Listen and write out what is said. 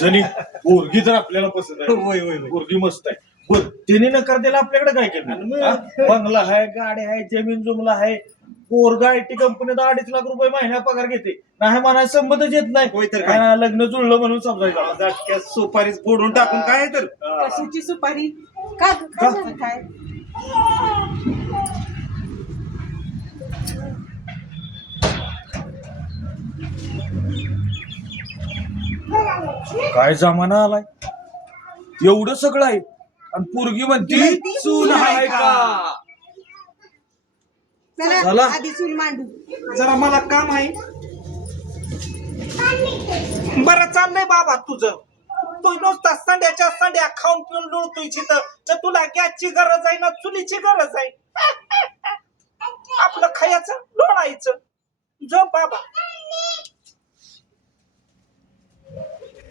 सनी पोरगी तर आपल्याला पसंत आहे. होय होय होय. पोरगी मस्त आहे. बर त्याने नकार द्यायला आपल्याकडे काय केलं? हा? बंगला आहे, गाडी आहे, जमीन जुमला आहे. पोरगा IT कंपनीत 2.5 लाख रुपये महिना पगार घेते. नाही म्हणाय संबंधच येत नाही. होय तर काय? हा, लग्न जुळलं म्हणून समजायचं. झटक्यात सुपारी फोडून टाकून काय तर कशाची सुपारी? काय काय झालं काय? काय जमाना आलाय, एवढं सगळं आहे आणि पोरगी म्हणती सून आहे का? चला. चला आधी चूल मांडू. जरा मला काम आहे. बरं चाललंय बाबा तुझं. तू नुसता संड्याच्या संड्या खाऊन पिऊन लुळतोय तर तुला गॅसची गरज आहे ना चुलीची गरज आहे. आपलं खायचं लोळायचं. जो बाबा